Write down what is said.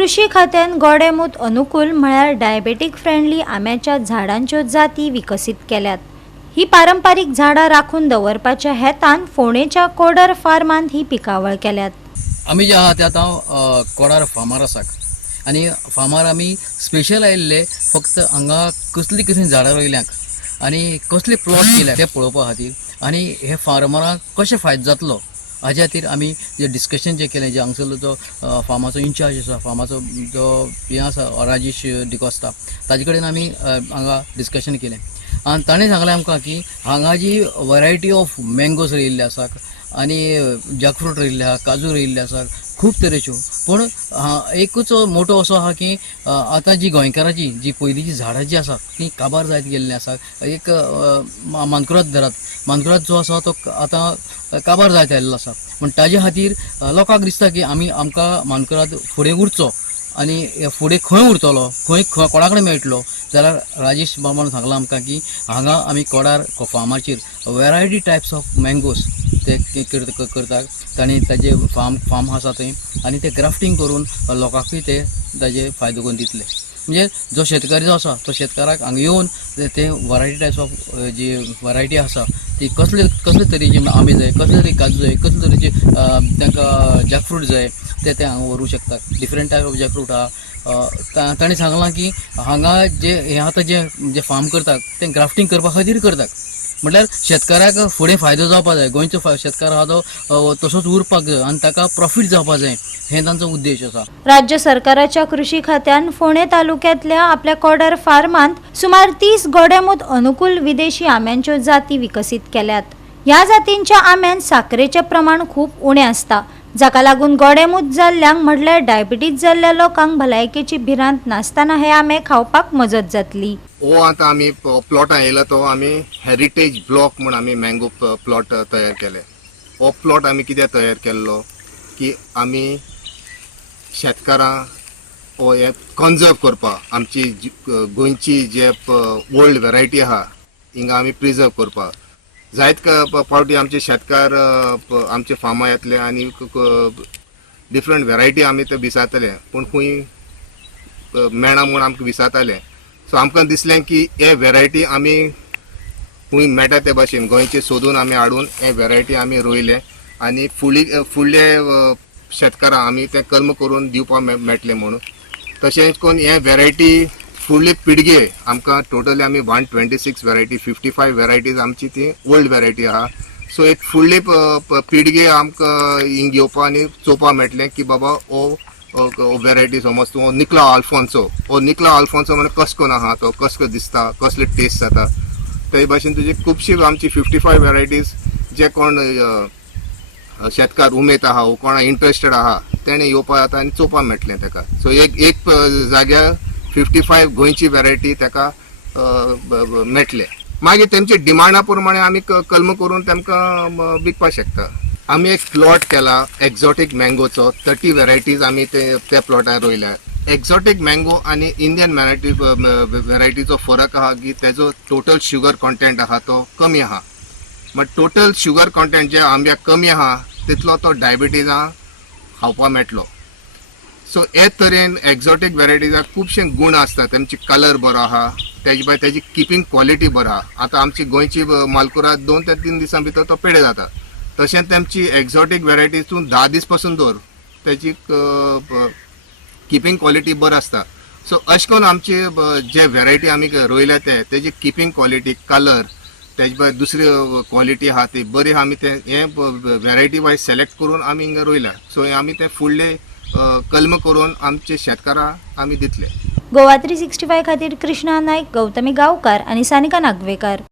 कृषी खात्यान गोडेमूत अनुकूल म्हळ्यार डायबेटीक फ्रेंडली आंब्याच्या झाडांच्यो जाती विकसित केल्यात। ही पारंपारीक झाडां राखून दवरपाच्या हेतान फोंडेच्या कोडर फार्मांत ही पिकावळ केल्यात। आमी जे आहा ते आतां कोडार फार्मार आसाक आनी फार्मार आमी स्पेशल आयिल्ले फक्त हांगा कसली कसली झाडां रोयल्यांक आनी कसले प्लॉट केल्यात ते पळोवपा खातीर आनी हे फार्मरांक कशें फायदो जातलो हाज्या खातीर आमी जे डिस्कशन जे केलें, जे हांगसरलो जो फार्माचो इंचार्ज आसा, फार्माचो जो हे आसा राजेश डिकोस्ता, ताजे कडेन आमी हांगा डिस्कशन केलें आनी ताणें सांगलें आमकां की हांगा जी वरायटी ऑफ मँगोज रोयिल्ले आसात आनी जॅकफ्रूट रोयिल्ले आसा, काजू रोयिल्ले आसात, खूब तरेच्यो। पूण एकूच मोठो असो आहा की आतां जी गोंयकाराची जी पयलींची झाडां जी आसात ती काबार जायत गेल्लीं आसात। एक मानकुराद धरात, मानकुराद जो आसा तो आतां काबार जायत आयिल्लो आसा। पूण ताजे खातीर लोकांक दिसता की आमकां मानकुराद फुडें उरचो आनी फुडें खंय उरतलो, खंय कोणा कडेन मेळटलो, जाल्यार राजेश बाबान सांगलां आमकां की हांगा आमी कोडार फार्माचेर वेरायटी टायप्स ऑफ मँगोज ते करतात। तांणी ताजे फार्म आसा थंय आनी ते ग्राफ्टिंग करून लोकांकूय ते ताजे फायदो करून दितले। म्हणजे जो शेतकरी जो आसा तो शेतकाराक हांगा येवन ते वरायटी टायप्स ऑफ जी वरायटी आसा ती कसले तरेचे आंबे जाय, कसले तरेचे काजू जाय, कसले तरेचे तांकां जॅकफ्रूट जाय ते हांगा व्हरूंक शकतात। डिफरंट टायप ऑफ जॅकफ्रूट आहा। ताणें सांगलां की हांगा जे आतां जे फार्म करतात ते ग्राफ्टिंग करपा खातीर करतात। म्हटल्यार शेतकाराक फुडें फायदो जावपा जाय, गोंयचो शेतकार आहा तो तसोच उरपाक जाय आनी ताका प्रॉफीट जावपा जाय, हे तांचो उद्देश आसा। राज्य सरकाराच्या कृषी खात्यान फोंडे तालुक्यातल्या आपल्या कोडर फार्मांत सुमार 30 गोडेमूत अनुकूल विदेशी आंब्याच्यो जाती विकसित केल्यात। ह्या जातींच्या आंब्यात साखरेचें प्रमाण खूब उणें आसता, जाका लागून गोडेमूत जाल्ल्यांक म्हटल्यार डायबिटीज जाल्ल्या लोकांक भलायकेची भिरांत नासतना हे आंबे खावपाक मजत जातली। हो आतां आमी प्लॉटां येयला तो आमी हेरिटेज ब्लॉक म्हूण आमी मँगो प्लॉट तयार केले। हो प्लॉट आमी कित्याक तयार केल्लो की आमी शेतकारां हो हे कन्जर्व करपाक आमची गोंयची जे ओल्ड वेरायटी आहा हिंगा आमी प्रिजर्व करपाक जायत फावटी आमचे शेतकार आमचे फार्मा येतले आनी डिफरंट वेरायटी आमी ते विचारतले पूण खंय मेळना म्हूण आमकां विचारताले। सो आमकां दिसलें की हे वेरायटी आमी खंय मेळटा ते भाशेन गोंयचे सोदून आमी हाडून हे वेरायटी आमी रोयले आनी फुडले शेतकारां आमी ते कल्म करून दिवपाक मेळटले म्हणून। तशेंच करून हे वेरायटी फुडले पिळगे आमकां टोटली आमी 126 वेरायटी 55 वेरायटीज आमची ती ओल्ड वेरायटी आहा। सो एक फुडले पिळगे आमकां हिंग येवपा आनी चोवपा मेळटलें की बाबा हो वेरायटी समज तूं निकला आल्फोन्सो म्हणजे कस करून आहा तो कसो दिसता, कसले टेस्ट जाता, ते भाशेन तुजी खुबशी आमची 55 वेरायटीज जे कोण शेतकार उमेद आहा कोणा इंट्रस्टेड आहा तेणे येवपा जाता आनी चोवपा मेळटलें ताका। सो एक जाग्यार 55 गोंयची वेरायटी ताका मेळटले। मागीर तेमचे डिमांडा प्रमाणे आमी कल्म करून तांकां विकपाक शकता। आमी एक प्लॉट केला एक्झॉटिक मँगोचो 30 वेरायटीज आमी त्या प्लॉटार रोयल्या। एक्झॉटिक मँगो आनी इंडियन वेरायटीचो फरक आहा की तेजो टोटल शुगर कॉन्टेंट आहा तो कमी आहा, बट टोटल शुगर कॉन्टेंट जे आंब्याक कमी आहा तितलो तो डायबिटीजाक खावपा मेळटलो। सो हे तरेन एक्झॉटिक वेरायटीजाक खुबशे गुण आसता, तेंची कलर बरो आहा, तेजे भायर तेजी किपींग क्वॉलिटी बरो आहा। आतां आमची गोंयची मालकुराद 2 ते 3 दिसां भितर तो पेडे जाता, तशें तेमची एक्झॉटिक वेरायटी तूं 10 दीस पासून दवर तेजी किपींग क्वॉलिटी बरी आसता। सो अशें करून आमचे जे वेरायटी आमी रोयल्या तेजी किपींग क्वॉलिटी, कलर, तेजे भायर दुसरी क्वॉलिटी आहा ती बरी आमी ते हे वेरायटी वायज सिलेक्ट करून आमी हिंगा रोयल्या। सो आमी ते फुडले कल्म करून आमचे शेतकारांक आमी दितले। गोवा 365 खातीर कृष्णा नायक, गौतमी गांवकार आनी सानिका नागवेकर।